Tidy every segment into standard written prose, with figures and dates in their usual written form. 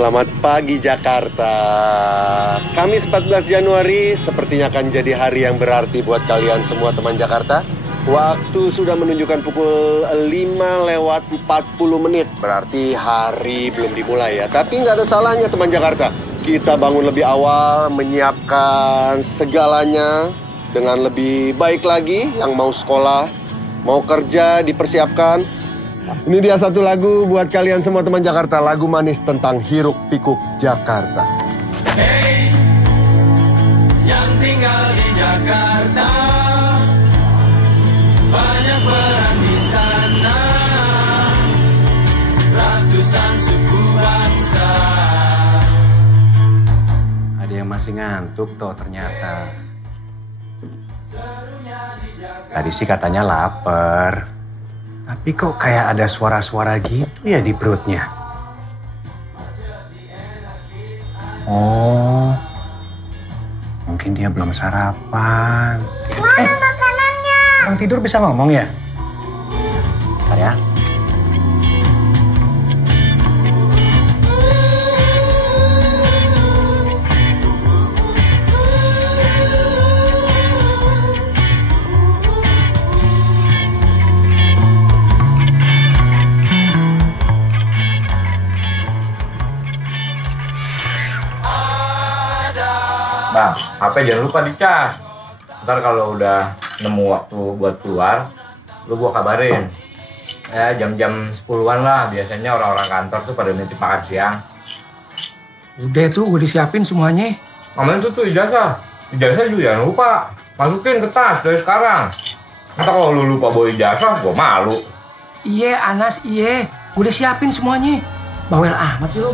Selamat pagi Jakarta. Kamis 14 Januari sepertinya akan jadi hari yang berarti buat kalian semua teman Jakarta. Waktu sudah menunjukkan pukul 5:40 menit. Berarti hari belum dimulai ya. Tapi nggak ada salahnya teman Jakarta. Kita bangun lebih awal, menyiapkan segalanya dengan lebih baik lagi. Yang mau sekolah, mau kerja, dipersiapkan. Ini dia satu lagu buat kalian semua teman Jakarta. Lagu manis tentang hiruk pikuk Jakarta. Hey, yang tinggal di Jakarta, banyak peran di sana, ratusan suku bangsa. Ada yang masih ngantuk toh ternyata. Tadi sih katanya lapar. Tapi kok kayak ada suara-suara gitu ya di perutnya? Oh, mungkin dia belum sarapan. Mana makanannya? Orang tidur bisa ngomong ya? Bentar ya. Bang, HP jangan lupa dicas. Ntar kalau udah nemu waktu buat keluar, lu gua kabarin. Ya jam-jam 10-an lah, biasanya orang-orang kantor tuh pada nitip makan siang. Udah tuh, gue disiapin semuanya. Kemarin tuh ijazah. Ijazah juga jangan lupa. Masukin ke tas dari sekarang. Ntar kalau lu lupa bawa ijazah, gua malu. Iya, Anas, iya. Gue udah siapin semuanya. Bawel amat sih lu.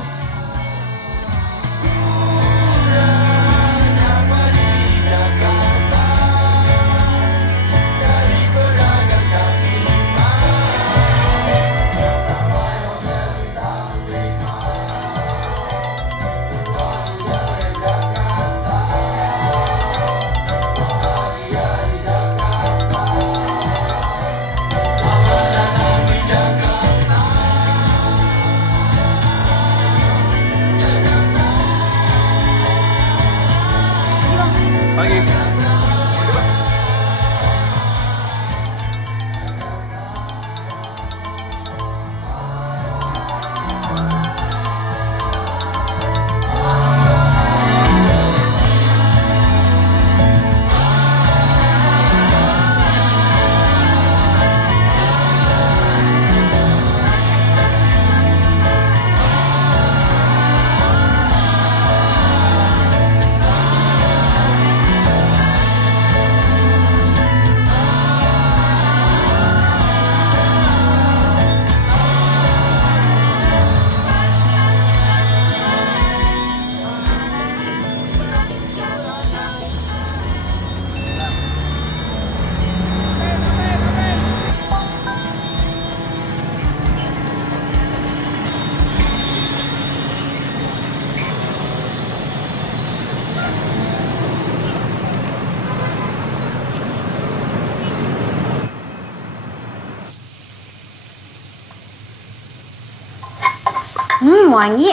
Wangi.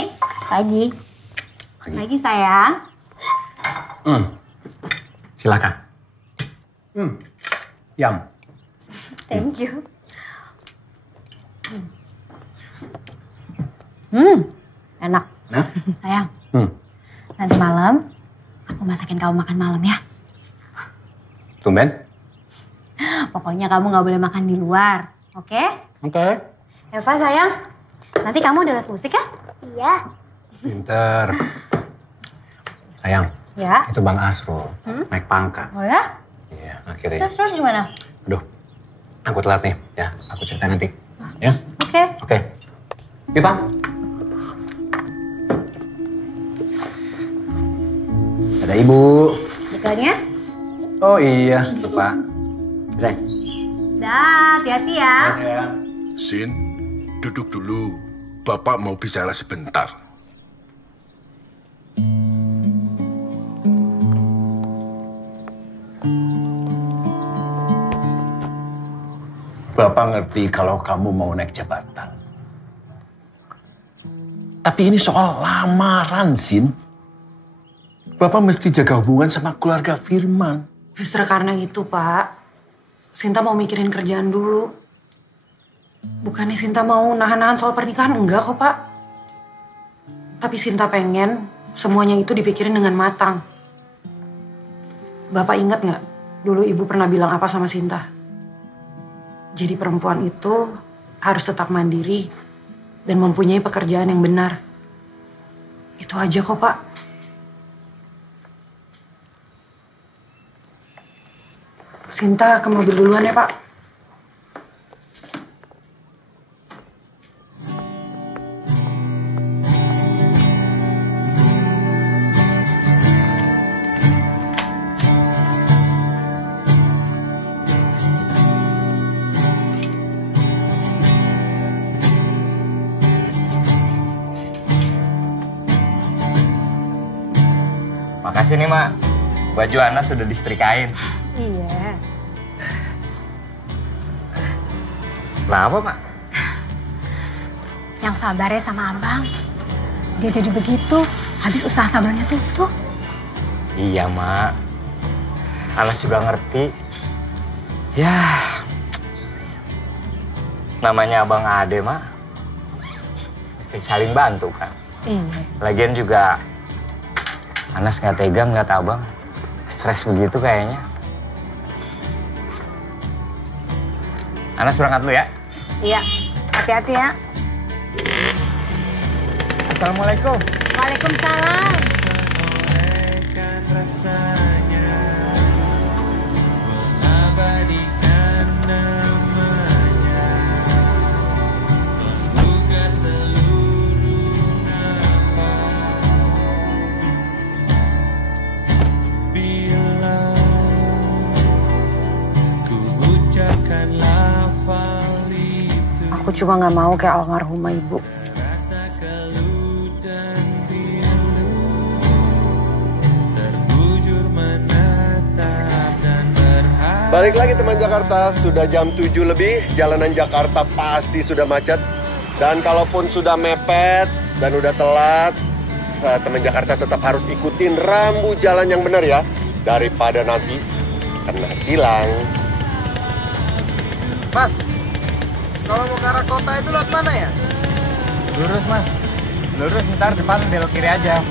Lagi. Lagi sayang. Silakan. Yum. Thank you. Enak. Nah? Sayang. Nanti malam aku masakin kamu makan malam ya. Tumben? Pokoknya kamu nggak boleh makan di luar, oke? Oke. Eva sayang, nanti kamu udah les musik ya? Iya. Pinter. Sayang, Ya. itu Bang Asrul, naik pangkat. Oh ya? Iya, akhirnya. Terus gimana? Aduh, aku telat nih. Ya, aku cerita nanti. Ya? Oke. Oke. Iva. Ada Ibu. Bekalnya? Oh iya, lupa. Sayang. Dah, hati-hati ya. Sin, duduk dulu. Bapak mau bicara sebentar. Bapak ngerti kalau kamu mau naik jabatan. Tapi ini soal lamaran, Sin. Bapak mesti jaga hubungan sama keluarga Firman. Justru karena itu, Pak. Sinta mau mikirin kerjaan dulu. Bukannya Sinta mau nahan-nahan soal pernikahan, enggak kok, Pak. Tapi Sinta pengen semuanya itu dipikirin dengan matang. Bapak ingat nggak, dulu Ibu pernah bilang apa sama Sinta? Jadi perempuan itu harus tetap mandiri dan mempunyai pekerjaan yang benar. Itu aja kok, Pak. Sinta ke mobil duluan ya, Pak. Makasih nih, Mak. Baju Anas sudah disetrikain. Iya. Kenapa, Mak? Yang sabar ya sama abang. Dia jadi begitu, habis usaha sabarnya tutup. Iya, Mak. Anas juga ngerti. Ya, namanya Abang Ade, Mak. Mesti saling bantu, kan? Iya. Lagian juga Anas nggak tega ngeliat Abang. Stres begitu kayaknya. Anas berangkat dulu ya. Iya, hati-hati ya. Assalamualaikum. Waalaikumsalam. Aku cuma nggak mau kayak almarhumah Ibu. Balik lagi teman Jakarta, sudah jam 7 lebih, jalanan Jakarta pasti sudah macet. Dan kalaupun sudah mepet dan udah telat, teman Jakarta tetap harus ikutin rambu jalan yang benar ya. Daripada nanti kena tilang. Mas, kalau mau ke arah kota itu lewat mana ya? Lurus, Mas. Lurus, ntar depan belok kiri aja.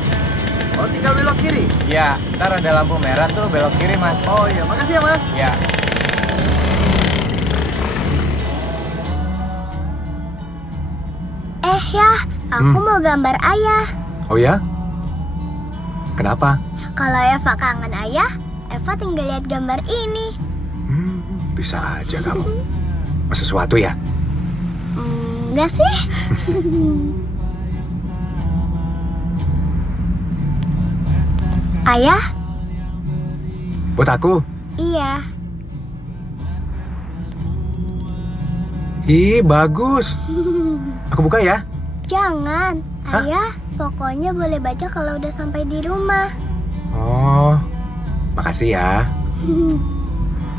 Oh, tinggal belok kiri? Iya, ntar ada lampu merah tuh belok kiri, Mas. Oh iya, makasih ya, Mas. Iya. Ya, aku mau gambar ayah. Oh ya? Kenapa? Kalau Eva kangen ayah, Eva tinggal lihat gambar ini. Bisa aja kamu. Sesuatu ya? Enggak sih. Ayah? Buat aku? Iya. Ih, bagus. Aku buka ya? Jangan. Hah? Ayah, pokoknya boleh baca kalau udah sampai di rumah. Oh, makasih ya.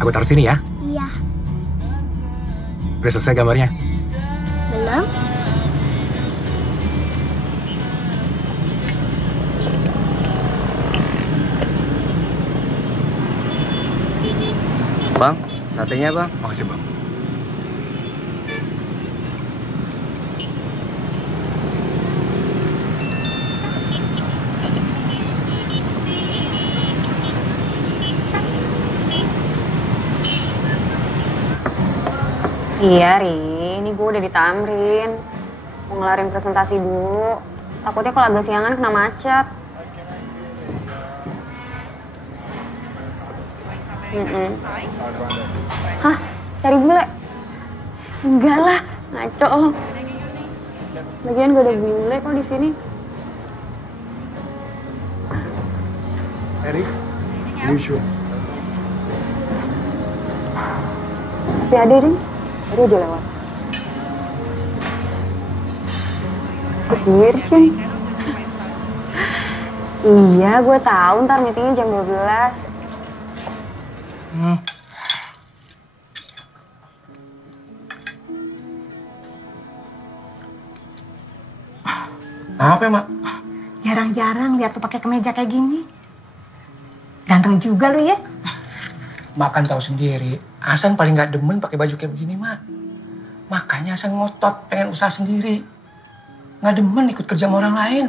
Aku taruh sini ya? Iya. Udah selesai gambarnya? Belum? Bang, satenya, Bang. Makasih, Bang. Iya, Ri. Ini gue udah ditamrin. Mau ngelarin presentasi dulu. Takutnya kalau agak siangan kena macet. Hah? Cari bule? Enggak lah, ngaco lo. Lagian gak ada bule kok di sini. Erik, Yusuf. Tapi ada, Rin. Baru aja lewat. Weird, Cin. Iya, gue tahu ntar meetingnya jam 12. Apa, Mak? Jarang-jarang lihat lu pakai kemeja kayak gini. Ganteng juga lu ya. Mak kan tahu sendiri, Hasan paling gak demen pakai baju kayak begini, Mak. Makanya Hasan ngotot, pengen usaha sendiri. Gak demen ikut kerja sama orang lain.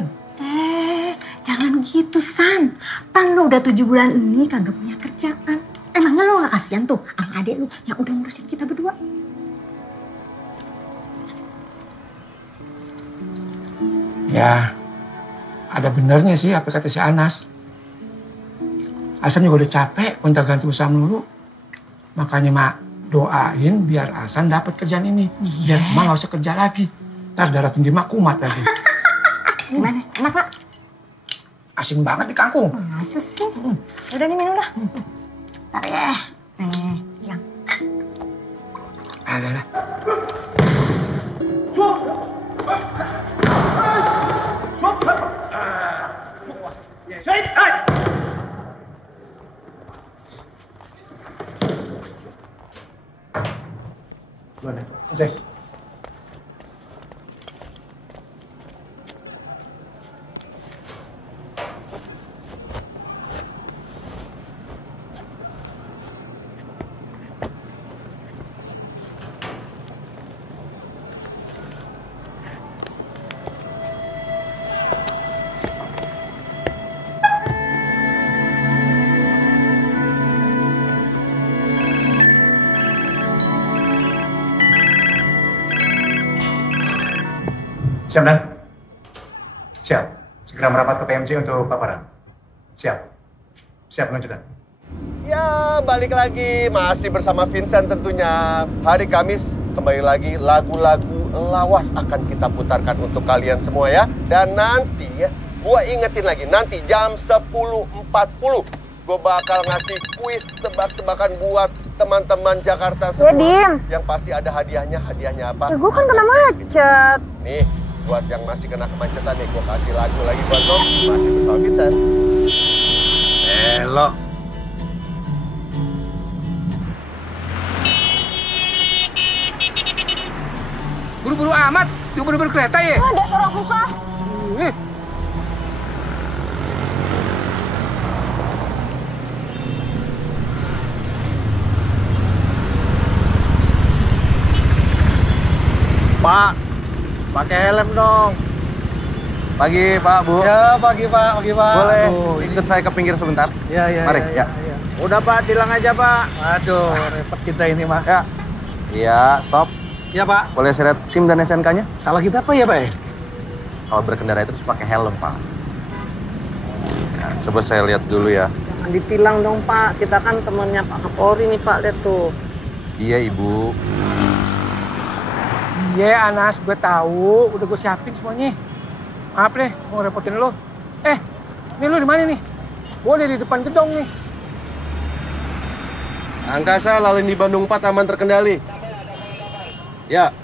Jangan gitu, San. Pan lu udah 7 bulan ini kagak punya kerjaan. Emangnya lu gak kasihan tuh sama adik lu yang udah ngurusin kita berdua? Ya, ada benernya sih apa kata si Anas. Hasan juga udah capek gonta-ganti usaha melulu. Makanya Mak doain biar Hasan dapat kerjaan ini. Biar Mak gak usah kerja lagi. Ntar darah tinggi Mak kumat lagi. Gimana? Enak, Pak? Asin banget di kangkung. Masa sih? Udah nih minum dah. Ntar ya. Nih, yang. Ada. Selesai. Siap, Dan? Siap. Segera merapat ke PMC untuk paparan. Siap. Siap, meluncur, Dan. Ya, balik lagi. Masih bersama Vincent tentunya. Hari Kamis, kembali lagi lagu-lagu lawas akan kita putarkan untuk kalian semua ya. Dan nanti ya, gua ingetin lagi, nanti jam 10.40 gua bakal ngasih kuis tebak-tebakan buat teman-teman Jakarta semua. Dim. Yang pasti ada hadiahnya. Hadiahnya apa? Ya gue kan kena macet. Nih, buat yang masih kena kemacetan nih, gua kasih lagu lagi buat lo. Masih bersama Vincent. Belok. Buru-buru amat, buru-buru kereta ya? Ada orang susah. Pak, pakai helm dong. Pagi, Pak, Bu. Ya, pagi Pak. Boleh ikut saya ke pinggir sebentar? Ya. Mari, ya. Udah Pak, tilang aja Pak. Aduh, repot kita ini Pak. Ya. Iya, stop. Ya Pak. Boleh seret SIM dan SNK-nya? Salah kita apa ya Pak? Kalau berkendara itu harus pakai helm, Pak. Nah, coba saya lihat dulu ya. Jangan ditilang dong Pak, kita kan temannya Pak Kapolri nih Pak, lihat tuh. Iya, Ibu. Iya, Anas, gue tahu. Udah gue siapin semuanya. Maaf deh, mau ngerepotin lo. Ini lo di mana nih? Gue di depan gedung nih. Angkasa lalin di Bandung 4 aman terkendali. Ya.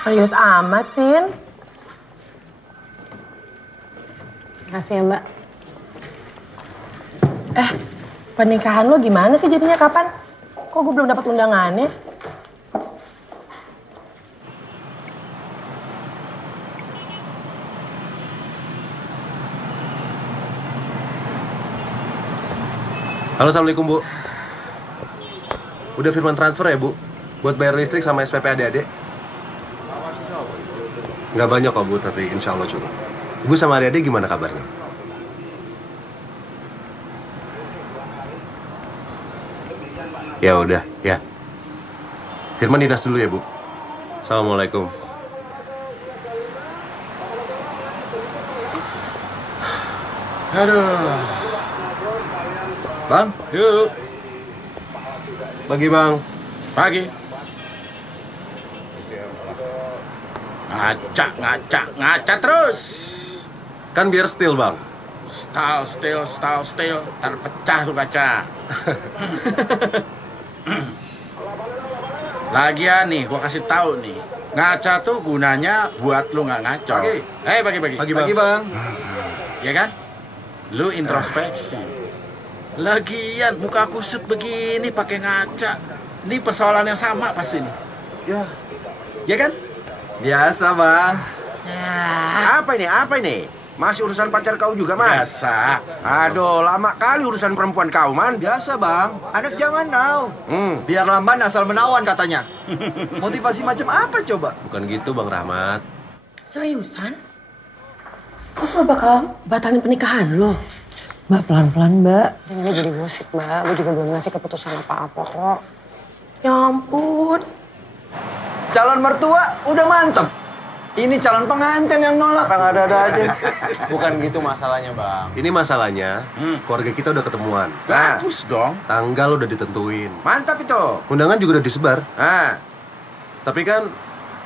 Serius amat, Sin. Makasih ya, Mbak. Pernikahan lo gimana sih jadinya kapan? Kok gue belum dapat undangannya? Halo, Assalamualaikum, Bu. Udah firman transfer ya, Bu? Buat bayar listrik sama SPP adik-adik? Nggak banyak kok, Bu, tapi insya Allah cukup. Ibu sama adik-adik gimana kabarnya? Ya udah, ya. Firman dinas dulu ya, Bu. Assalamualaikum. Aduh. Bang? Yuk. Pagi, Bang. Pagi. Ngaca terus. Kan biar still, Bang. Still. Terpecah tuh kaca. Lagian nih, gua kasih tahu nih. Ngaca tuh gunanya buat lu nggak ngaco. Pagi. Pagi, Bang. Ya kan? Lu introspeksi. Lagian muka kusut begini pakai ngaca. Ini persoalan yang sama pasti nih. Ya kan? Biasa, Bang. Apa ini? Masih urusan pacar kau juga, Man? Biasa. Aduh, lama kali urusan perempuan kau, Man. Biasa, Bang. Anak zaman now. Biar lamban asal menawan katanya. Motivasi macam apa coba? Bukan gitu, Bang Rahmat. Seriusan? Terus lo bakal batalin pernikahan lo? Mbak, pelan-pelan, Mbak. Jangan jadi gosip, Mbak. Gue juga belum ngasih keputusan apa-apa kok. Ya ampun. Calon mertua udah mantep. Ini calon pengantin yang nolak. Orang ada-ada aja. Bukan gitu masalahnya, Bang. Ini masalahnya, keluarga kita udah ketemuan. Bagus dong. Tanggal udah ditentuin. Mantap itu. Undangan juga udah disebar. Tapi kan,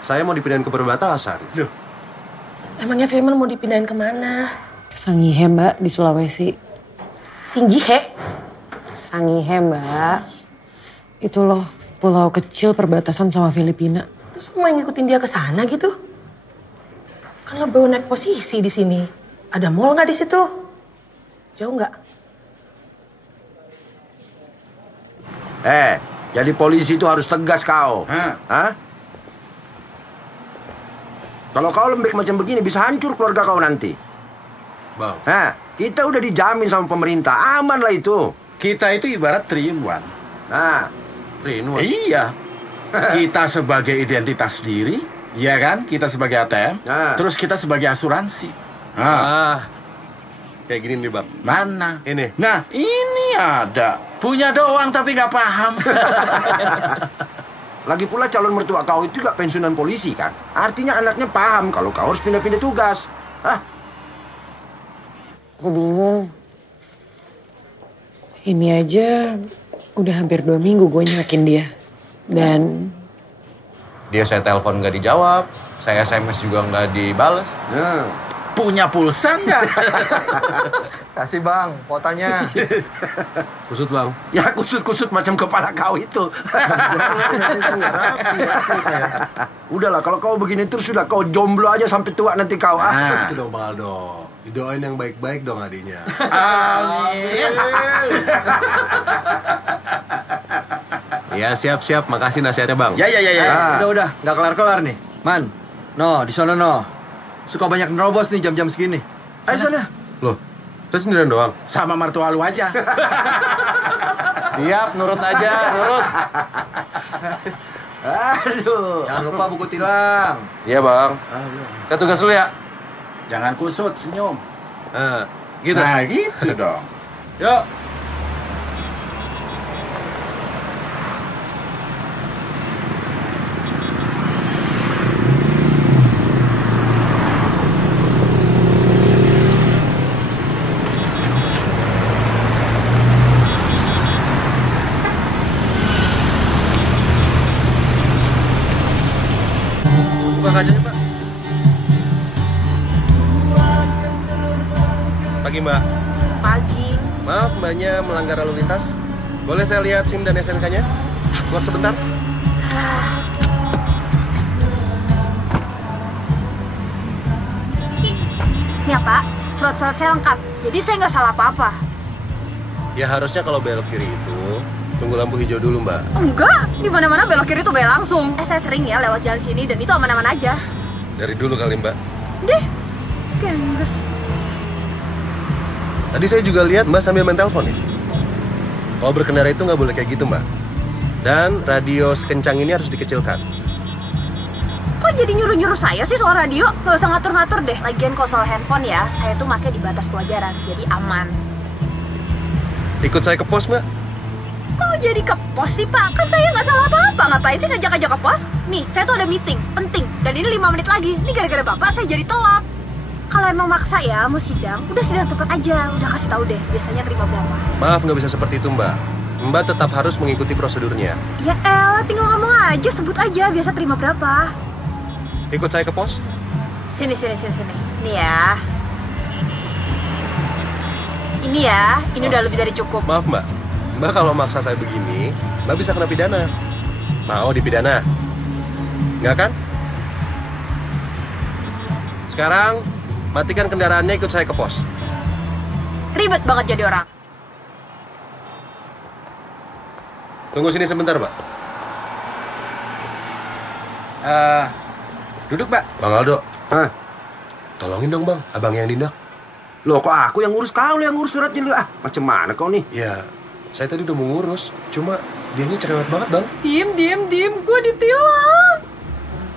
saya mau dipindahin ke perbatasan. Loh. Emangnya Firman mau dipindahin kemana? Ke Sangihe, Mbak, di Sulawesi. Singgihe? Sangihe, Mbak. Itu loh, pulau kecil perbatasan sama Filipina. Terus mau ngikutin dia ke sana gitu? Kan lo baru naik posisi di sini. Ada mall nggak di situ? Jauh nggak? Jadi polisi itu harus tegas kau. Hah? Kalau kau lembek macam begini bisa hancur keluarga kau nanti. Bang. Kita udah dijamin sama pemerintah, aman lah itu. Kita itu ibarat 3-in-1. Iya. Kita sebagai identitas diri, ya kan? Kita sebagai ATM, terus kita sebagai asuransi. Kayak gini nih, Bang. Mana? Ini. Nah, ini ada. Punya doang tapi nggak paham. Lagi pula calon mertua kau itu juga pensiunan polisi kan? Artinya anaknya paham kalau kau harus pindah-pindah tugas. Gue bingung. Ini aja udah hampir 2 minggu gue nyuekin dia. Dan dia saya telepon nggak dijawab, saya SMS juga nggak dibales. Punya pulsa nggak? Kasih, Bang, potanya. Kusut, Bang. Ya kusut-kusut macam kepala kau itu. Udahlah, kalau kau begini terus sudah kau jomblo aja sampai tua nanti kau. Itu dong, Bang Aldo. Didoain yang baik-baik dong adiknya. Amin. Ya, siap-siap. Makasih nasihatnya, Bang. Ya. Udah. Nggak kelar-kelar nih. Man, di sana suka banyak nerobos nih jam-jam segini. Ayo sana. Loh, saya sendirian doang? Sama mertua lu aja. Siap, nurut aja, nurut. Aduh. Jangan lupa buku tilang. Iya, Bang. Kita tugas dulu ya. Jangan kusut, senyum. Gitu. Nah, gitu dong. Yuk. Kacanya, Pak. Pagi, Mbak. Pagi. Maaf, Mbaknya melanggar lalu lintas. Boleh saya lihat SIM dan SNK-nya? Keluar sebentar. Nih ya, Pak, surat-surat saya lengkap. Jadi saya nggak salah apa-apa. Ya harusnya kalau belok kiri itu tunggu lampu hijau dulu, Mbak. Enggak, di mana-mana belok kiri tuh belok langsung. Saya sering ya lewat jalan sini dan itu aman-aman aja. Dari dulu kali, Mbak. Deh, gengges. Tadi saya juga lihat Mbak sambil main telepon ya. Kalau berkendara itu nggak boleh kayak gitu, Mbak. Dan radio sekencang ini harus dikecilkan. Kok jadi nyuruh-nyuruh saya sih soal radio? Gak usah ngatur-ngatur deh. Lagian kalau soal handphone ya, saya tuh pakai di batas kewajaran, jadi aman. Ikut saya ke pos, Mbak. Kok jadi ke pos sih, Pak? Kan saya nggak salah apa-apa. Ngapain sih ngajak-ngajak ke pos? Nih, saya tuh ada meeting penting. Dan ini 5 menit lagi. Ini gara-gara Bapak saya jadi telat. kalau emang maksa ya mau sidang, udah sidang tempat aja. Udah kasih tahu deh, biasanya terima berapa. Maaf, nggak bisa seperti itu, Mbak. Mbak tetap harus mengikuti prosedurnya. Ya elah, tinggal ngomong aja, sebut aja biasa terima berapa. Ikut saya ke pos? Sini. Nih ya. Ini ya, ini udah lebih dari cukup. Maaf, Mbak. Mbak kalau maksa saya begini, Mbak bisa kena pidana. Mau dipidana? Nggak kan? Sekarang, matikan kendaraannya, ikut saya ke pos. Ribet banget jadi orang. Tunggu sini sebentar, Pak. Duduk, Pak. Bang Aldo. Hah? Tolongin dong, Bang. Abang yang dindak. Loh, kok aku yang ngurus? Kau yang ngurus suratnya lu. Macam mana kau nih? Ya, saya tadi udah mau ngurus. Cuma dianya cerewet banget, Bang. Diem. Gue ditilang.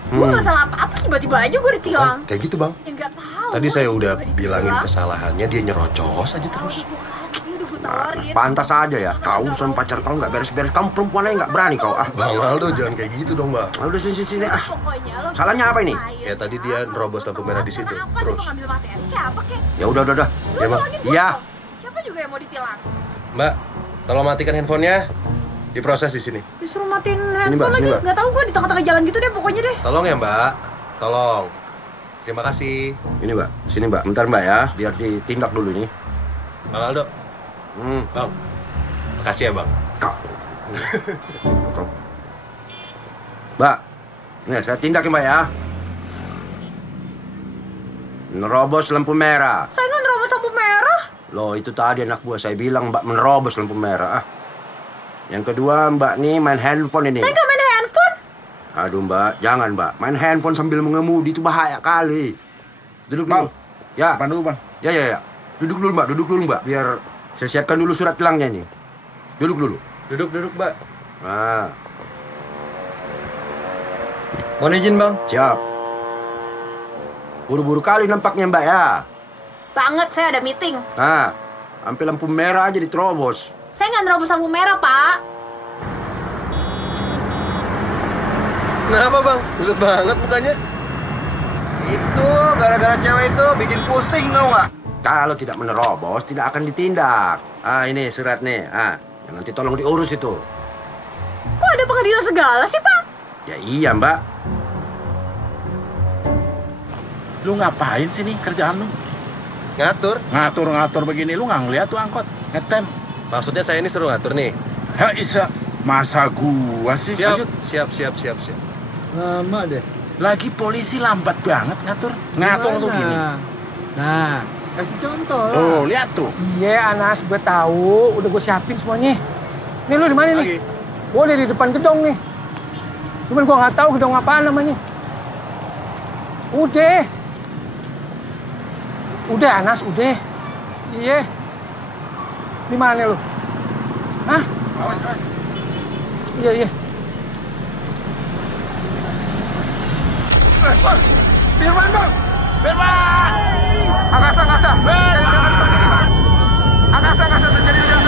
Gue gak salah apa-apa, tiba-tiba aja gue ditilang. Kayak gitu, Bang. Ya gak tahu. Tadi saya udah bilangin kesalahannya, dia nyerocos aja terus. Pantas aja ya. Kau urusan pacar kau nggak beres-beres. Kamu perempuan aja nggak berani kau. Bang Aldo, jangan kayak gitu dong, Bang. Udah sini. Salahnya apa ini? Ya tadi dia nerobos lampu merah di situ. Terus. Ya udah. Ya, Bang. Iya. Siapa juga yang mau ditilang? Mbak, tolong matikan handphonenya. Diproses di sini. Disuruh matiin handphone lagi. Nggak tahu gue di tengah-tengah jalan gitu deh pokoknya deh. Tolong ya, Mbak. Tolong. Terima kasih. Ini, Mbak. Sini, Mbak. Bentar, Mbak ya. Biar ditindak dulu ini. Bang Aldo. Bang. Makasih ya, Bang. Kau. Mbak. Nih, saya tindak ya, Mbak ya. Nerobos lampu merah. Saya nggak nerobos lampu merah. Loh, itu tadi anak buah saya bilang Mbak menerobos lampu merah. Yang kedua, Mbak nih main handphone ini. Saya nggak main handphone. Aduh, Mbak, jangan, Mbak. Main handphone sambil mengemudi itu bahaya kali. Duduk dulu. Ya. Depan dulu, Bang. Ya. Duduk dulu, Mbak. Biar saya siapkan dulu surat tilangnya ini. Duduk dulu. Duduk, Mbak. Nah. Mohon izin, Bang. Siap. Buru-buru kali nampaknya, Mbak ya. Banget, saya ada meeting. Nah, sampai lampu merah aja diterobos. Saya nggak nerobos lampu merah, Pak. Kenapa, Bang? Kusut banget mukanya. Itu gara-gara cewek itu bikin pusing, tau nggak? Kalau tidak menerobos, tidak akan ditindak. Ini surat nih. Nanti tolong diurus itu. Kok ada pengadilan segala sih, Pak? Ya iya, Mbak. Lu ngapain sih nih kerjaan lu? Ngatur begini, lu nggak ngeliat tuh angkot, ngetem. Maksudnya saya ini suruh ngatur nih. Ya Isa, masa gua sih? Siap. Lama deh. Lagi polisi lambat banget ngatur tuh gini. Nah, kasih contoh lah. Oh, lihat tuh. Iya, Anas, gue tahu. Udah gue siapin semuanya. Nih, lu di mana nih? Gue di depan gedung nih. Cuman gue nggak tahu gedung apaan namanya. Udah, Anas, udah. Iya. Di mana lu? Hah? Awas. Iya. Firman, Bang! Firman! Angkasa! Angkasa terjadi di dalam.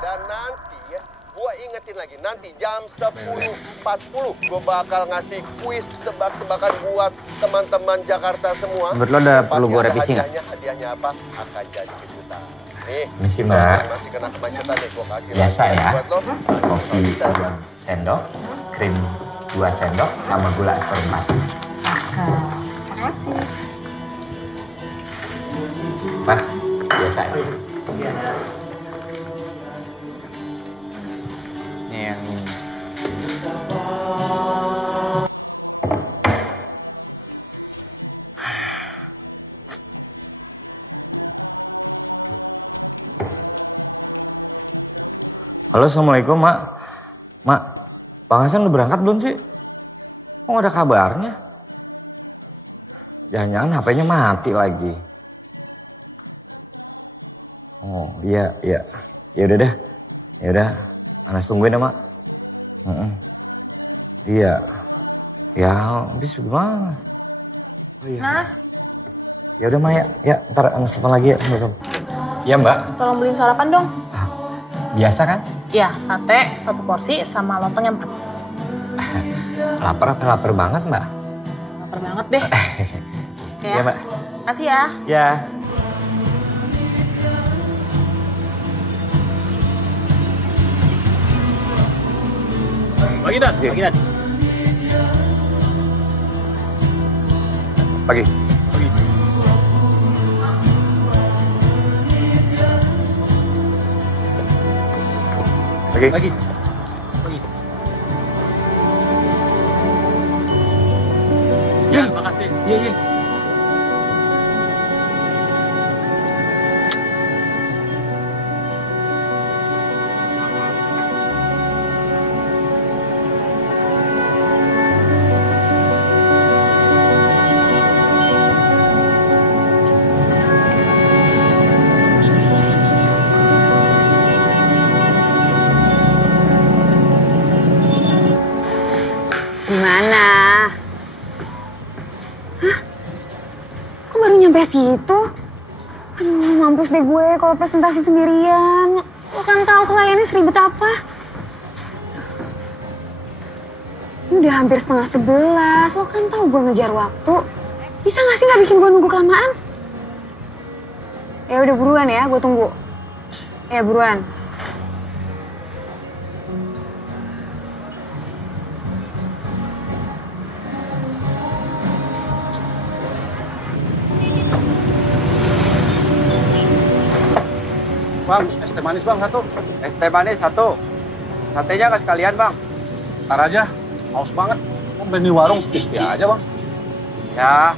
Dan nanti ya, gua ingetin lagi, nanti jam 10.40 gua bakal ngasih kuis tebak-tebakan buat teman-teman Jakarta semua. Menurut lo ada perlu gua revisi nggak? Hadiahnya apa? Akan jadi kejutan. Nih, misi, Mbak. Masih kena kemacetan nih, gua kasih Biasa ya. buat lo. Kopi 2 sendok, krim 2 sendok, sama gula 1/4. Cakep. Makasih. Mas, biasa ya. Ini yang Halo, Assalamualaikum, Mak. Mak, Bang Hasan udah berangkat belum sih? Kok nggak ada kabarnya? Jangan-jangan HP-nya mati lagi. Oh, iya. Ya udah deh. Ya udah, Anas tungguin ya, Mak. Iya. Ya, habis gimana? Oh, iya. Mas, Ya udah, Mak, ya. Ntar Anas telepon lagi ya. Iya, Mbak. tolong beliin sarapan dong. Biasa kan? Ya, sate 1 porsi sama lontong yang 4. Lapar banget, Mbak? Lapar banget deh. Iya, Mbak. Makasih ya. Ya. Pagi, Dan. Pagi, Dan. Pagi. Pagi. Pagi. Pagi. Pagi. Ya, makasih. Iya, iya. Gimana? Hah? Kok baru nyampe situ? Aduh, mampus deh gue kalau presentasi sendirian. Lo kan tahu kliennya seribet apa. Ini udah hampir 10:30. Lo kan tahu gue ngejar waktu. Bisa gak sih gak bikin gue nunggu kelamaan? Ya udah buruan ya, gue tunggu. Ya buruan. Bang, es teh manis bang satu. Es teh manis satu. Satenya nggak sekalian bang? Ntar aja, haus banget. Mau beli warung sepi-sepi aja bang. Ya,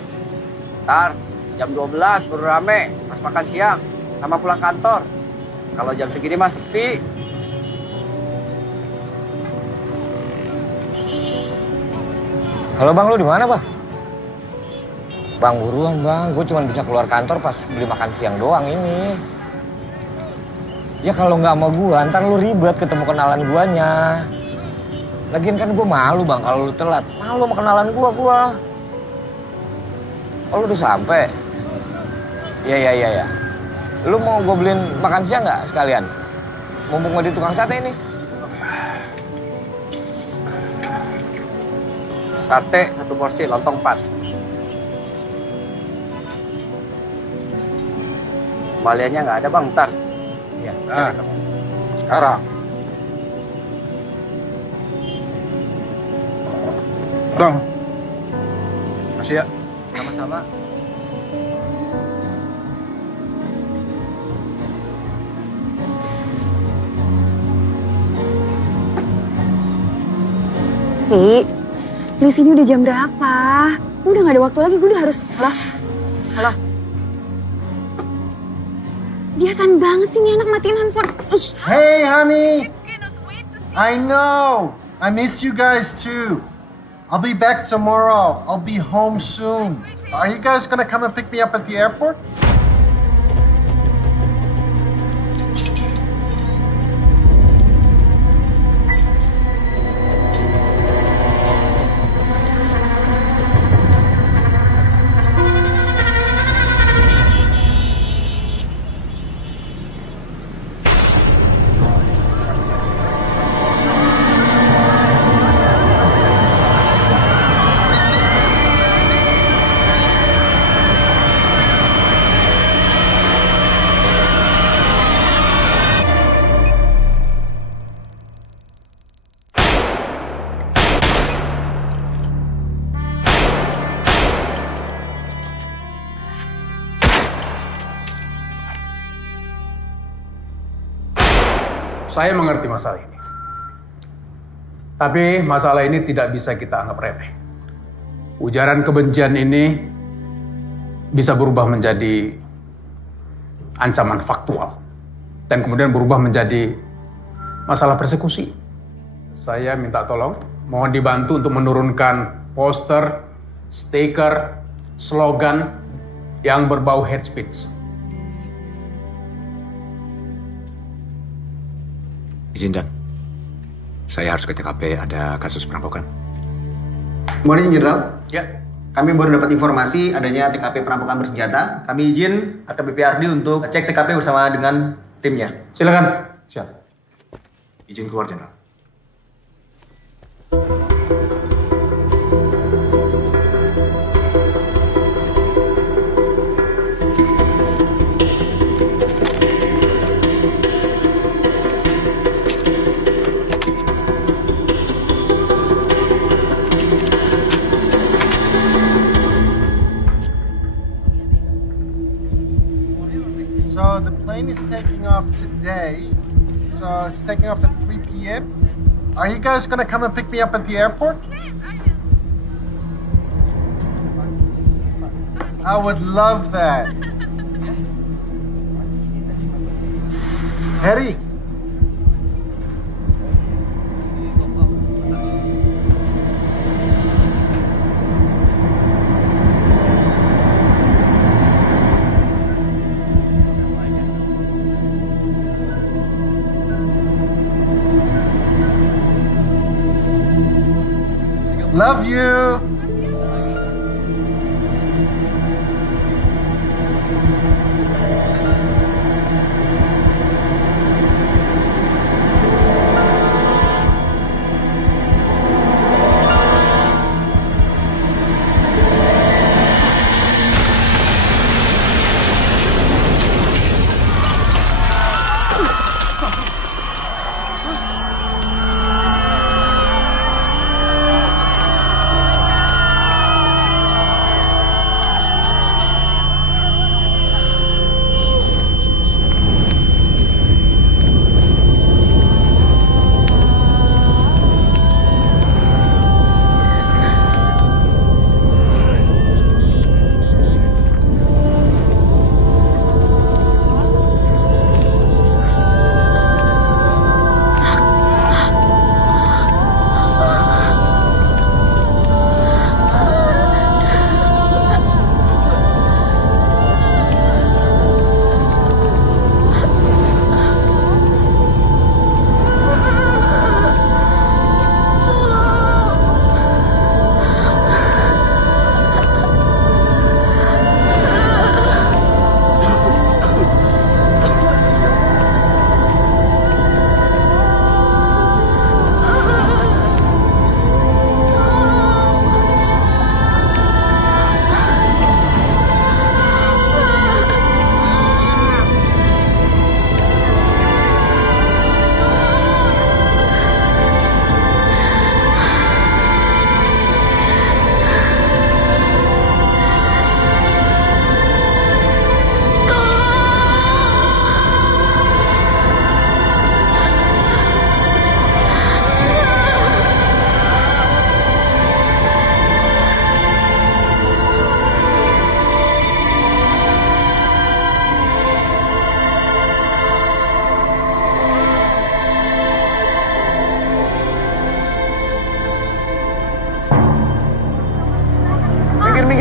ntar jam 12 baru rame pas makan siang sama pulang kantor. Kalau jam segini mah sepi. Halo Bang, lu di mana Bang? Bang buruan Bang, gue cuma bisa keluar kantor pas beli makan siang doang ini. Ya kalau nggak sama gue, ntar lu ribet ketemu kenalan guanya. Lagian kan gue malu Bang kalau lu telat. Malu sama kenalan gue. Oh lu udah sampai? Iya. Lu mau gue beliin makan siang nggak sekalian? Mumpung gue di tukang sate ini. Sate 1 porsi, lontong 4. Kembaliannya nggak ada bang, ntar. Ya. Nah, sekarang. Bang. Makasih ya. Sama-sama. Ri, di sini udah jam berapa? Udah gak ada waktu lagi, gue udah harus... Halo? Biasaan banget sih nih anak matiin handphone. Ih. Hey, honey. I know. I miss you guys too. I'll be back tomorrow. I'll be home soon. Are you guys gonna come and pick me up at the airport? Saya mengerti masalah ini. Tapi masalah ini tidak bisa kita anggap remeh. Ujaran kebencian ini bisa berubah menjadi ancaman faktual. Dan kemudian berubah menjadi masalah persekusi. Saya minta tolong, mohon dibantu untuk menurunkan poster, stiker, slogan yang berbau hate speech. Izin Dan, saya harus ke TKP, ada kasus perampokan. Morning, Jenderal. Ya. Kami baru dapat informasi adanya TKP perampokan bersenjata. Kami izin AKBP Ardi untuk cek TKP bersama dengan timnya. Silakan. Siap. Izin keluar, Jenderal. So it's taking off at 3 p.m. Are you guys gonna come and pick me up at the airport? Yes, I will. I would love that. Harry. Love you.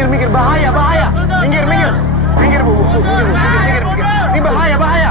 Minggir, bahaya. Minggir, Bu. Minggir. Ini bahaya.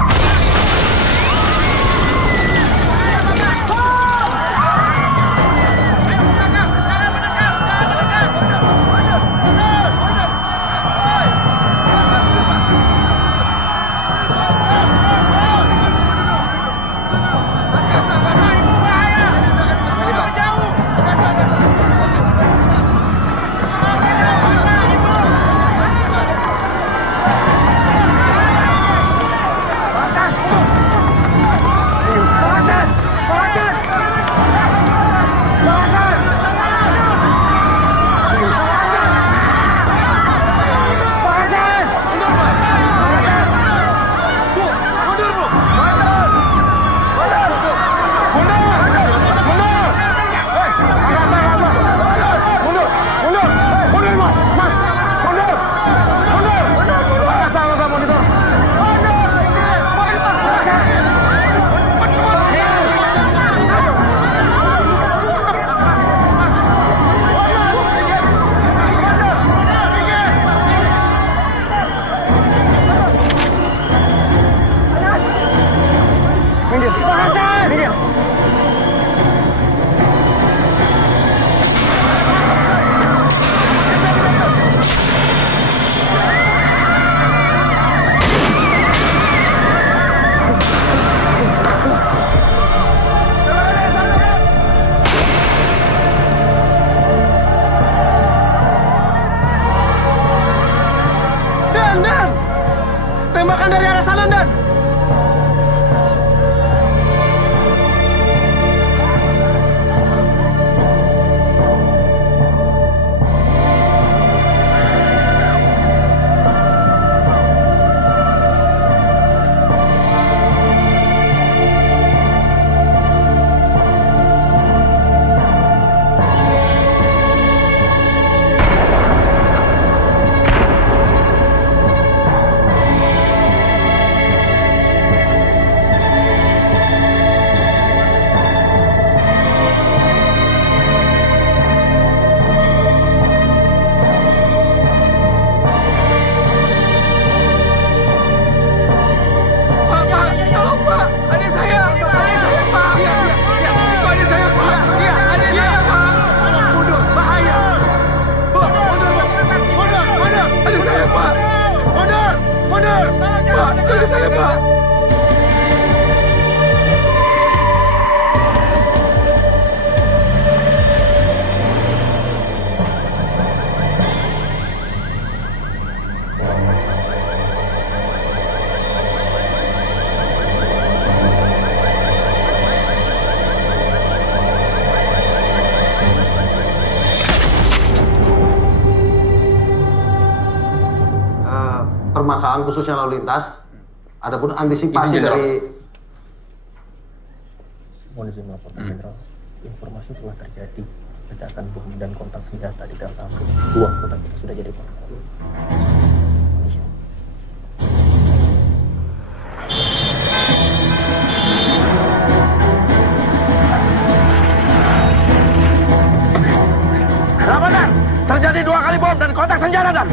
Tembakan dari arah sana, Dan! permasalahan khususnya lalu lintas. Adapun antisipasi dari... Mohon izin melaporkan Jenderal. Informasi telah terjadi ledakan bom dan kontak senjata di Delta Ambruk. 2 anggota kita sudah jadi korban. Ramadan, terjadi 2 kali bom dan kontak senjata, Dan.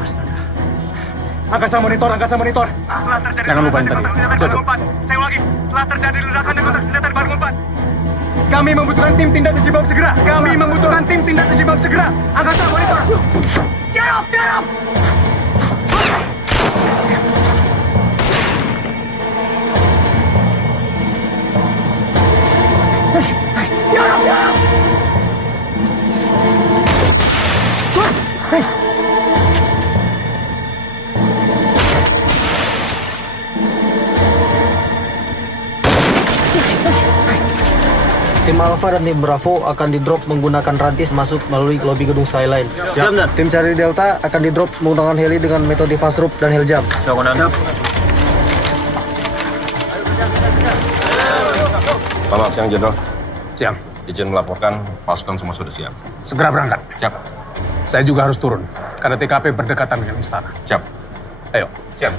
Astaga. Angkasa monitor. Jangan lupa tadi. Saya ulangi, telah terjadi ledakan dan kontak senjata di Bandung 4. Kami membutuhkan tim tindak uji bom segera. Angkasa monitor. Jawab. Tim Alpha dan tim Bravo akan di-drop menggunakan rantis masuk melalui lobi gedung Skyline. Siap. Tim cari Delta akan di-drop menggunakan heli dengan metode fast rope dan hell jump. Selamat siang, Jenderal. Siang. Izin melaporkan, pasukan semua sudah siap. Segera berangkat. Siap. Saya juga harus turun, karena TKP berdekatan dengan istana. Siap. Ayo. Siap.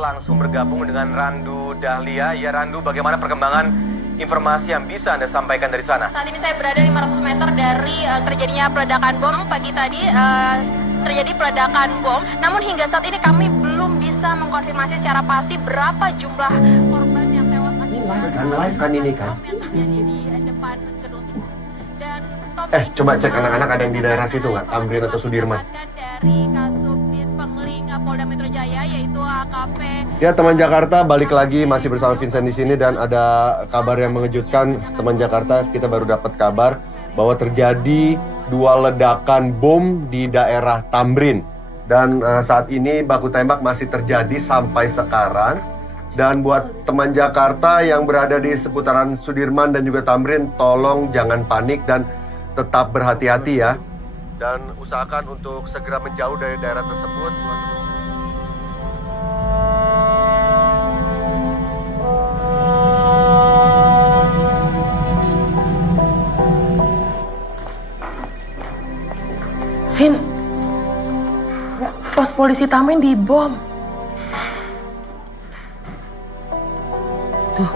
Langsung bergabung dengan Randu Dahlia. Ya Randu, bagaimana perkembangan informasi yang bisa Anda sampaikan dari sana? Saat ini saya berada 500 meter dari terjadinya peledakan bom. Pagi tadi terjadi peledakan bom. Namun hingga saat ini kami belum bisa mengkonfirmasi secara pasti berapa jumlah korban yang tewas akibat Live kan ini kan? yang terjadi di depan gedung. Dan Coba cek anak-anak ada yang di daerah situ nggak? Tamrin atau Sudirman? dari Kasubdit Pengling Polda Metro Jaya yaitu AKP. Ya teman Jakarta, balik lagi masih bersama Vincent di sini dan ada kabar yang mengejutkan teman Jakarta. Kita baru dapat kabar bahwa terjadi 2 ledakan bom di daerah Tamrin dan saat ini baku tembak masih terjadi sampai sekarang. Dan buat teman Jakarta yang berada di seputaran Sudirman dan juga Tamrin, tolong jangan panik dan tetap berhati-hati ya. Dan usahakan untuk segera menjauh dari daerah tersebut. Sin, pos polisi Tamrin dibom. Tuh.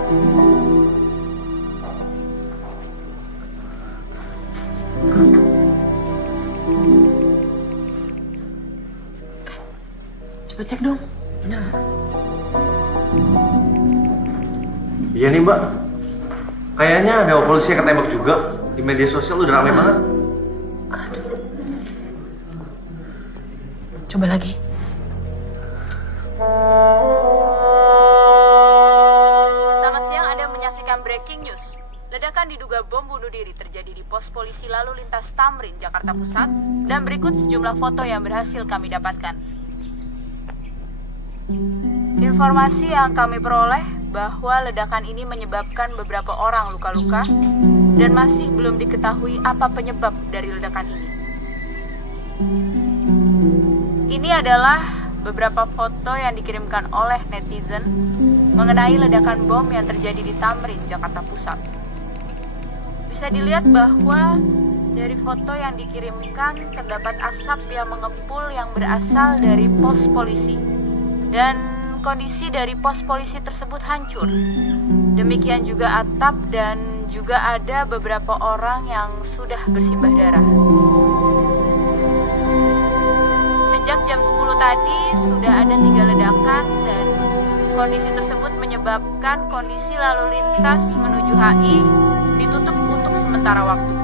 Coba cek dong. Benar. Iya nih Mbak. Kayaknya ada polisi yang ketembak juga. Di media sosial udah rame banget. Coba lagi. Selamat siang, Anda menyaksikan breaking news. Ledakan diduga bom bunuh diri terjadi di pos polisi lalu lintas Tamrin, Jakarta Pusat. Dan berikut sejumlah foto yang berhasil kami dapatkan. Informasi yang kami peroleh bahwa ledakan ini menyebabkan beberapa orang luka-luka dan masih belum diketahui apa penyebab dari ledakan ini. Ini adalah beberapa foto yang dikirimkan oleh netizen mengenai ledakan bom yang terjadi di Tamrin, Jakarta Pusat. Bisa Bisa dilihat bahwa dari foto yang dikirimkan terdapat asap yang mengepul yang berasal dari pos polisi. Dan kondisi dari pos polisi tersebut hancur. Demikian juga atap dan juga ada beberapa orang yang sudah bersimbah darah. Sejak jam 10 tadi sudah ada 3 ledakan dan kondisi tersebut menyebabkan kondisi lalu lintas menuju HI ditutup untuk sementara waktu.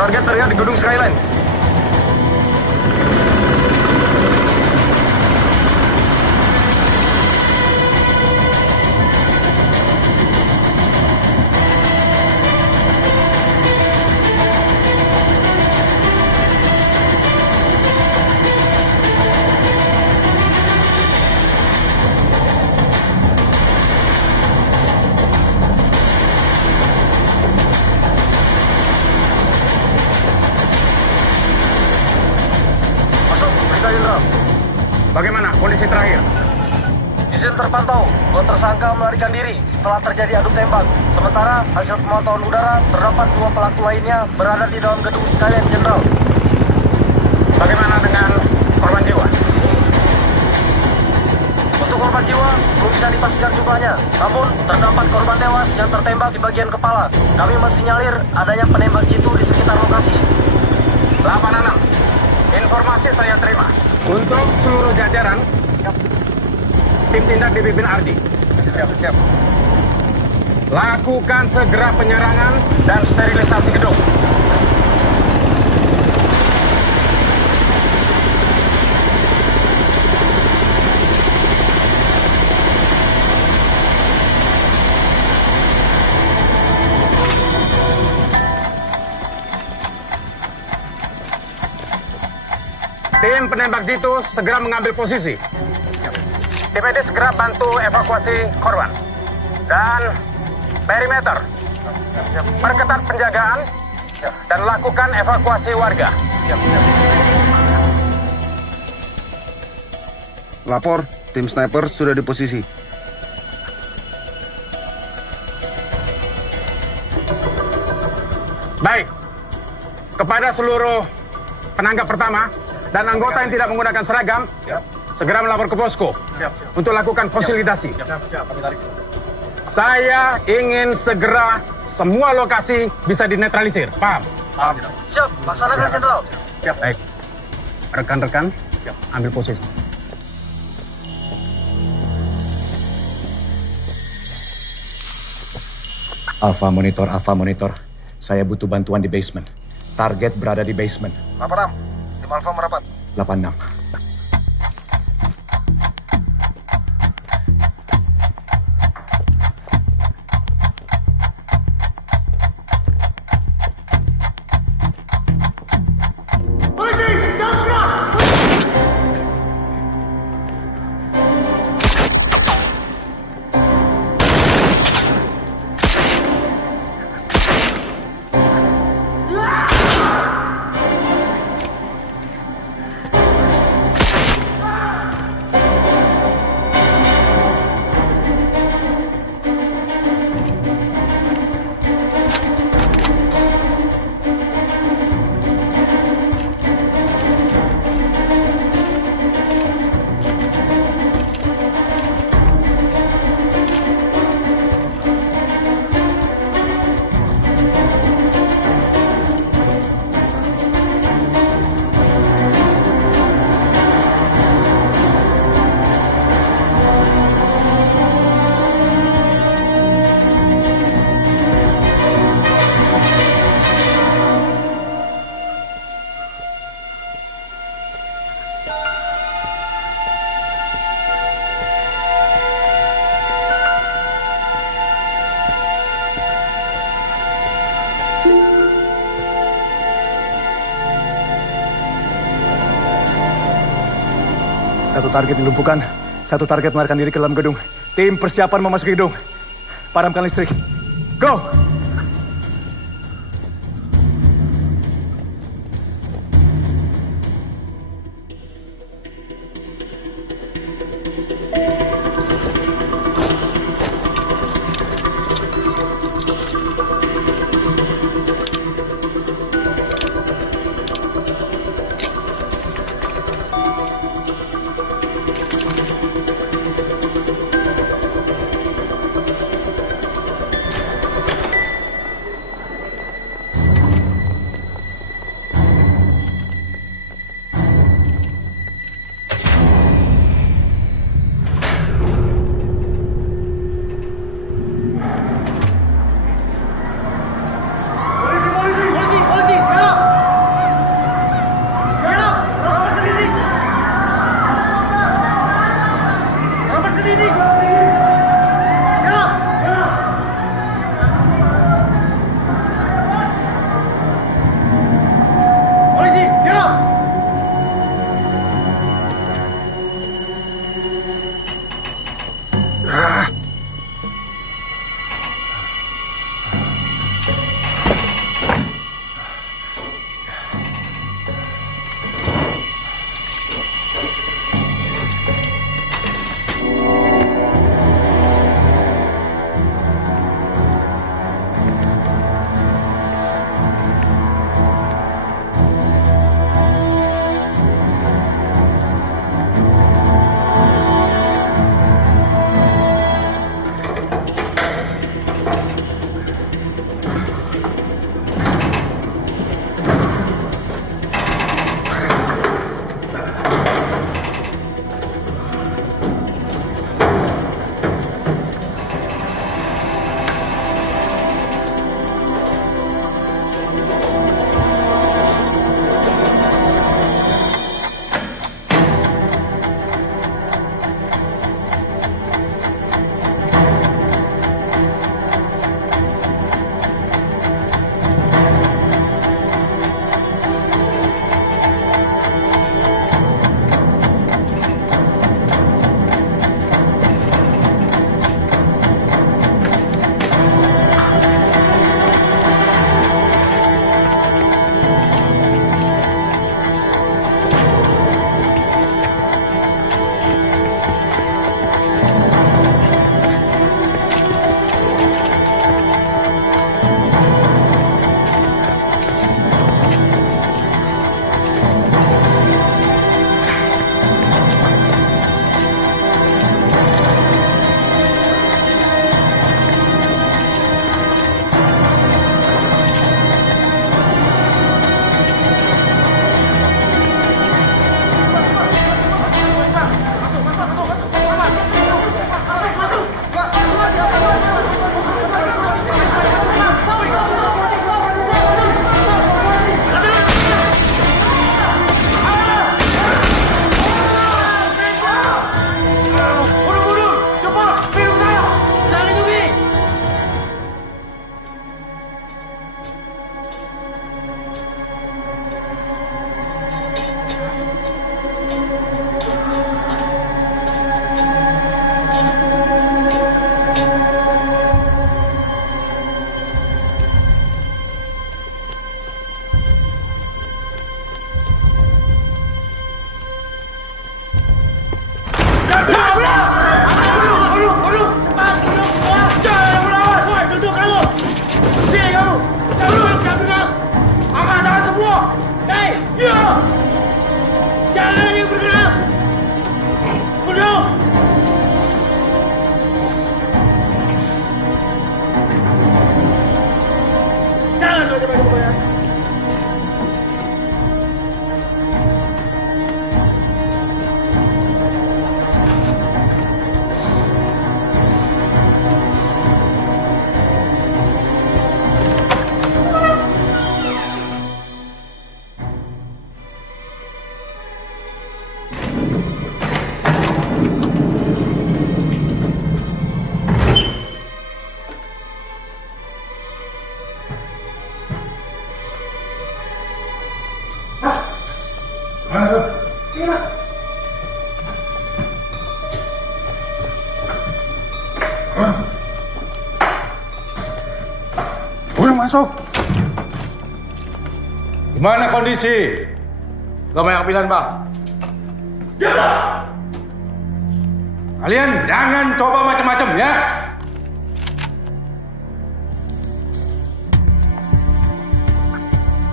Target terlihat di Gedung Skyline. Bagaimana kondisi terakhir? Izin terpantau, dua tersangka melarikan diri setelah terjadi adu tembak. Sementara hasil pemantauan udara terdapat 2 pelaku lainnya berada di dalam gedung Skyline General. Bagaimana dengan korban jiwa? Untuk korban jiwa belum bisa dipastikan jumlahnya, namun terdapat korban tewas yang tertembak di bagian kepala. Kami masih nyalir adanya penembak jitu di sekitar lokasi. 86, informasi saya terima. Untuk seluruh jajaran, tim tindak dipimpin Ardi. Siap. Lakukan segera penyerangan dan sterilisasi gedung. Tim penembak jitu segera mengambil posisi. Tim medis segera bantu evakuasi korban. Dan perimeter, perketat penjagaan, dan lakukan evakuasi warga. Lapor, tim sniper sudah di posisi. Baik, kepada seluruh penanggap pertama dan anggota yang tidak menggunakan seragam, segera melapor ke posko untuk lakukan konsolidasi. Saya ingin segera semua lokasi bisa dinetralisir. Paham? Siap, laksanakan Jenderal. Baik, rekan-rekan, ambil posisi. Alpha Monitor. Saya butuh bantuan di basement. Target berada di basement. Laporan. Tim Alpha merapat. 86. target dilumpuhkan, 1 target melarikan diri ke dalam gedung. Tim persiapan memasuki gedung. Padamkan listrik. Go! Udah masuk. Gimana kondisi? Gak banyak pilihan, Bang. Kalian jangan coba macam-macam ya.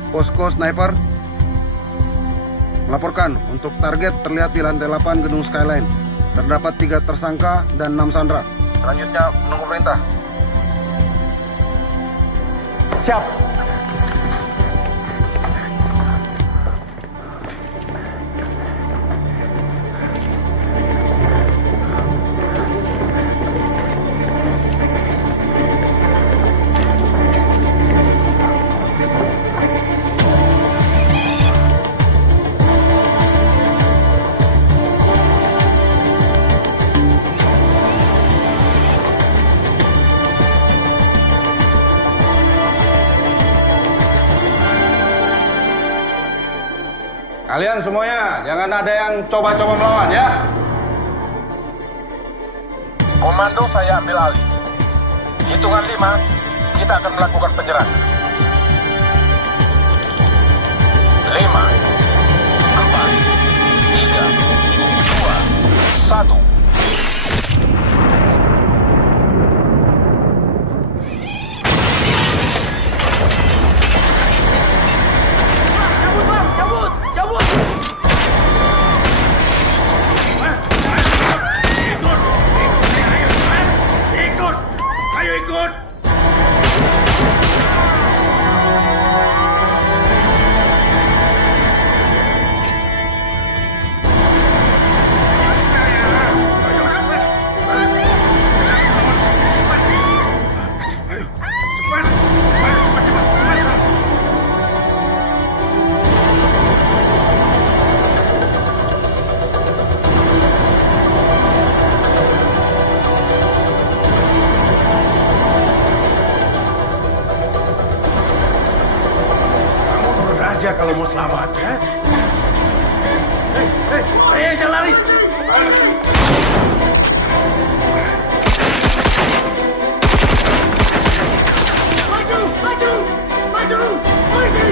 Posko sniper melaporkan untuk target terlihat di lantai 8 gedung Skyline. Terdapat 3 tersangka dan 6 sandera. Selanjutnya menunggu perintah. Siap. Kalian semuanya, jangan ada yang coba-coba melawan ya. Komando saya ambil alih. Hitungan 5, kita akan melakukan penyerangan. 5, 4, 3, 2, 1. Kalau mau selamat ya. Hei, jangan lari. Maju, maju, maju, polisi.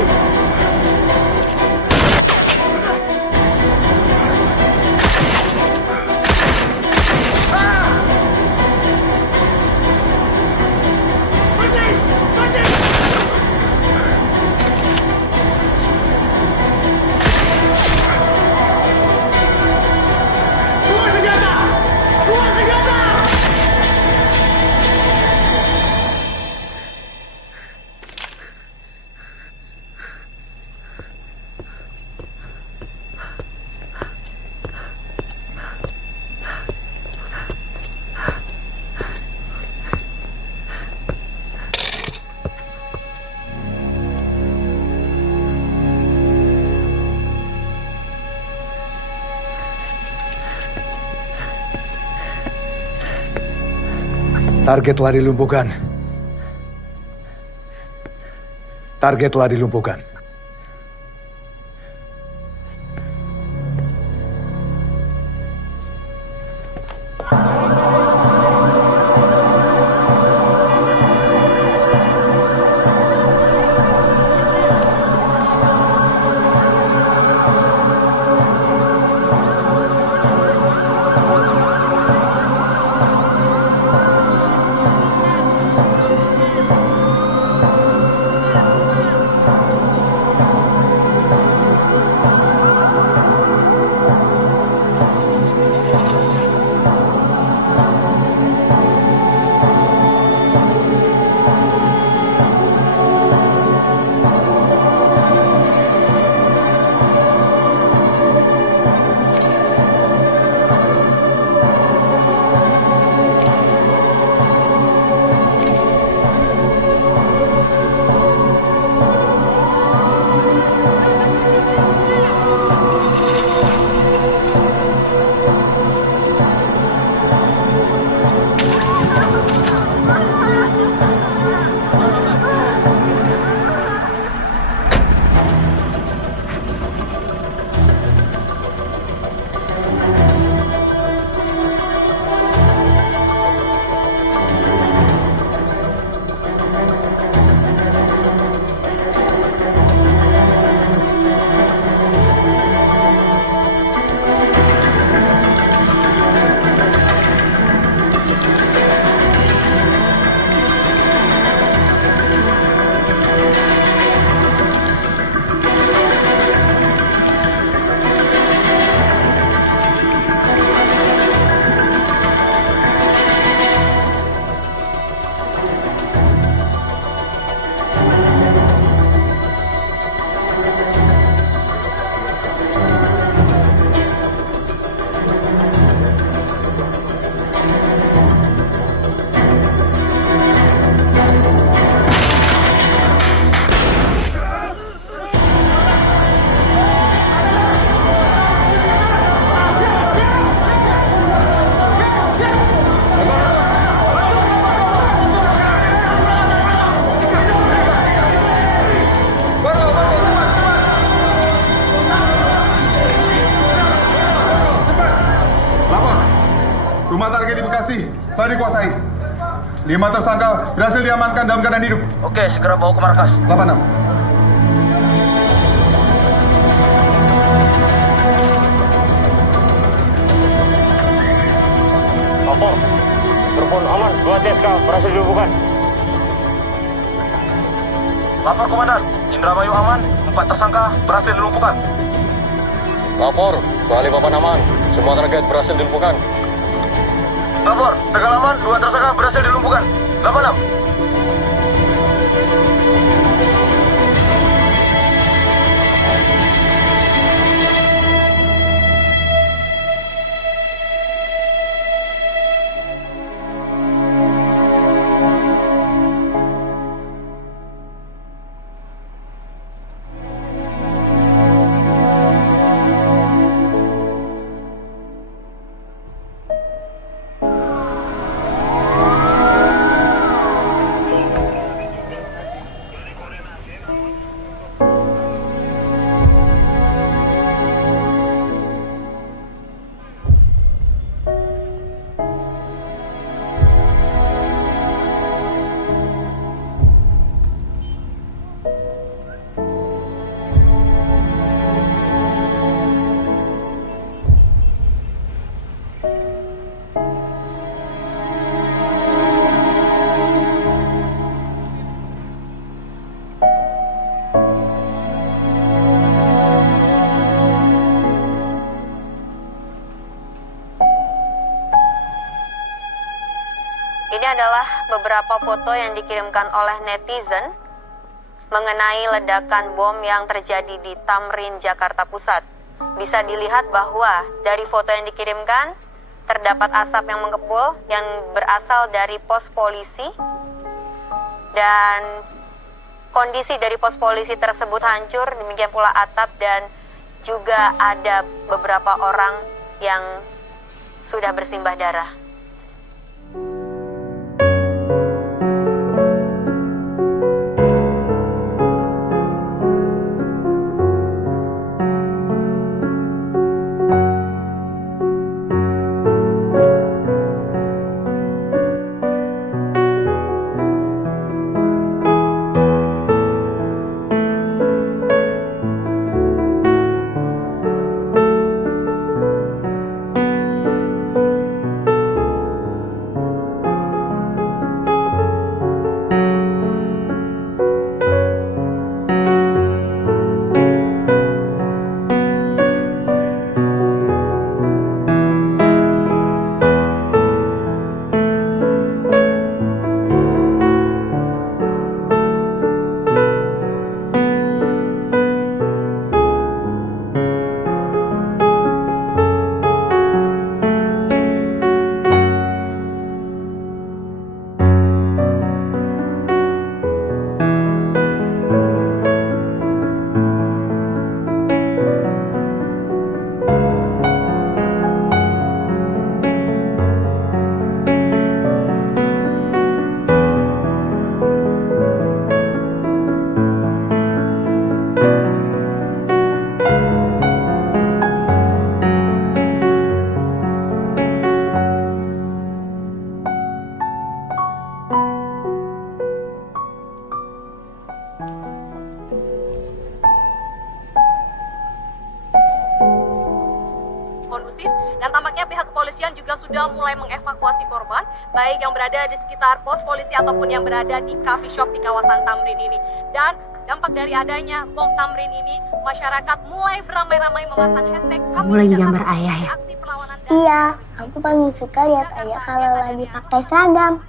Target telah dilumpuhkan. Target telah dilumpuhkan. Rumah target di Bekasi telah dikuasai. 5 tersangka berhasil diamankan dalam keadaan hidup. Oke, segera bawa ke markas. 86. Lapor. Telepon aman, 2 TSK berhasil dilumpuhkan. Lapor Komandan, Indramayu aman, 4 tersangka berhasil dilumpuhkan. Lapor, Balikpapan aman, semua target berhasil dilumpuhkan. Lapor, Tegal aman, 2 tersangka berhasil dilumpuhkan. 86. Ini adalah beberapa foto yang dikirimkan oleh netizen mengenai ledakan bom yang terjadi di Tamrin, Jakarta Pusat. Bisa dilihat bahwa dari foto yang dikirimkan terdapat asap yang mengepul yang berasal dari pos polisi, dan kondisi dari pos polisi tersebut hancur, demikian pula atap, dan juga ada beberapa orang yang sudah bersimbah darah. Dan tampaknya pihak kepolisian juga sudah mulai mengevakuasi korban, baik yang berada di sekitar pos polisi ataupun yang berada di coffee shop di kawasan Tamrin ini. Dan dampak dari adanya bom Tamrin ini, masyarakat mulai beramai-ramai memasang hashtag Kamu lagi gambar ayah ya? Iya, aku paling suka lihat ayah kalau lagi pakai seragam.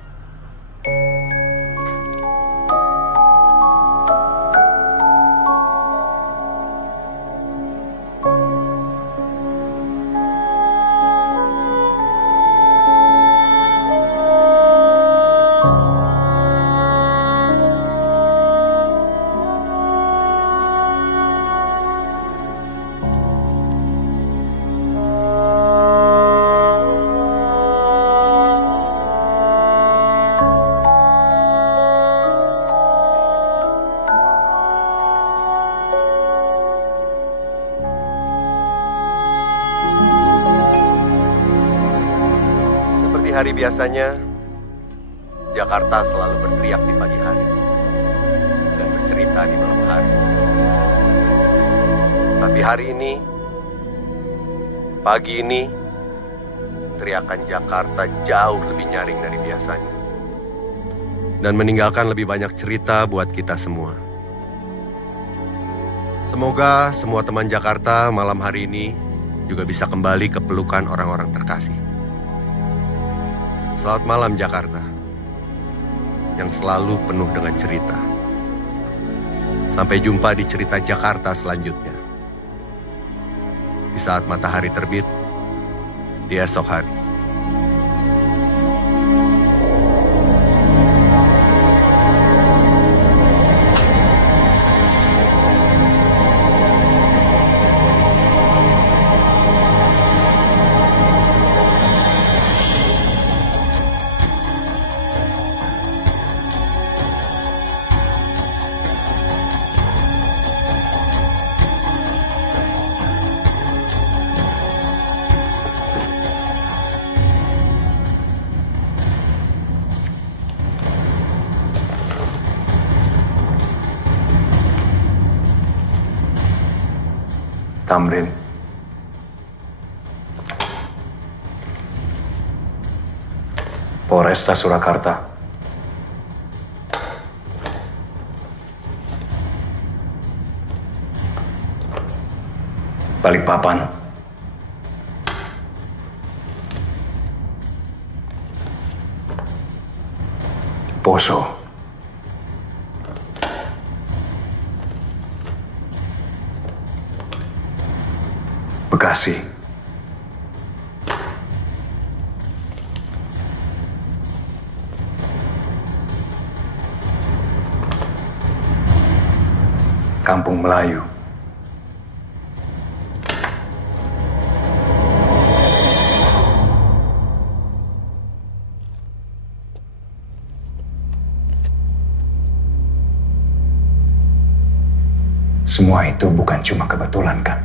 hari-hari biasanya, Jakarta selalu berteriak di pagi hari dan bercerita di malam hari. Tapi hari ini, pagi ini, teriakan Jakarta jauh lebih nyaring dari biasanya. Dan meninggalkan lebih banyak cerita buat kita semua. Semoga semua teman Jakarta malam hari ini juga bisa kembali ke pelukan orang-orang terkasih. Selamat malam Jakarta, yang selalu penuh dengan cerita. Sampai jumpa di cerita Jakarta selanjutnya. Di saat matahari terbit, di esok hari. Tamrin. Polresta Surakarta. Balikpapan. Poso. Bekasi. Kampung Melayu. Semua itu bukan cuma kebetulan, kan?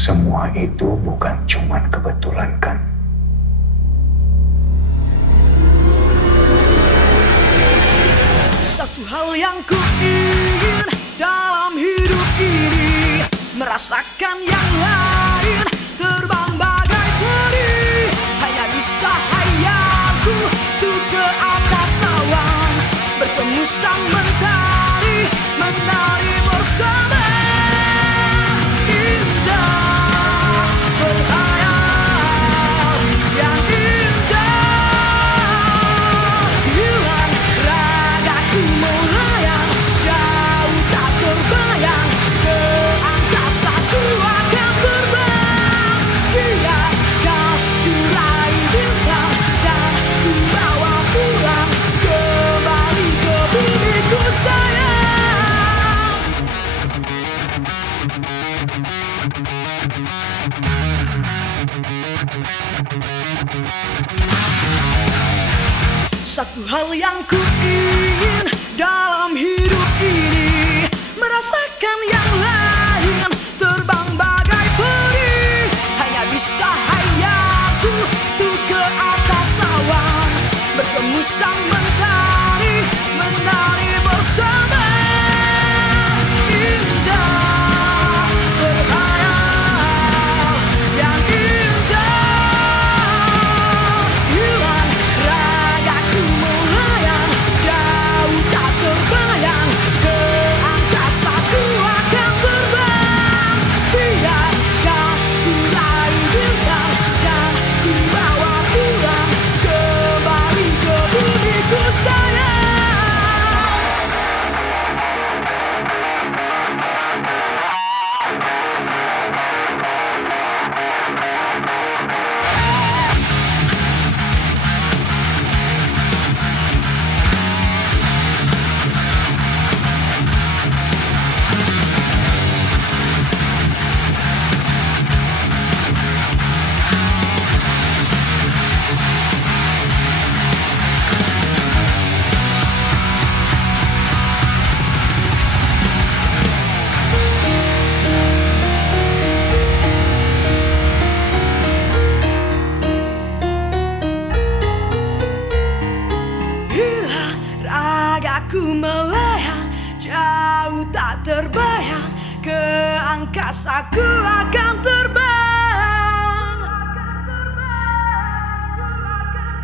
Semua itu bukan cuman kebetulan, kan? Satu hal yang ku ingin dalam hidup ini, merasakan yang lain, terbang bagai peri. Hanya bisa hayalku tuh ke atas awan, bertemu sang mentari, menari bersama. Satu hal yang ku ingin dalam hidup ini, merasakan yang lain, terbang bagai peri. Hanya bisa hayalku tuh ke atas awan, bertemu sang mentari, menari bersama. Indah berhayal, yang indah, hilang ragaku melayang, jauh tak terbayang, ke angkasa ku akan terbang. ragaku melayang, jauh tak terbayang, ke angkasa ku akan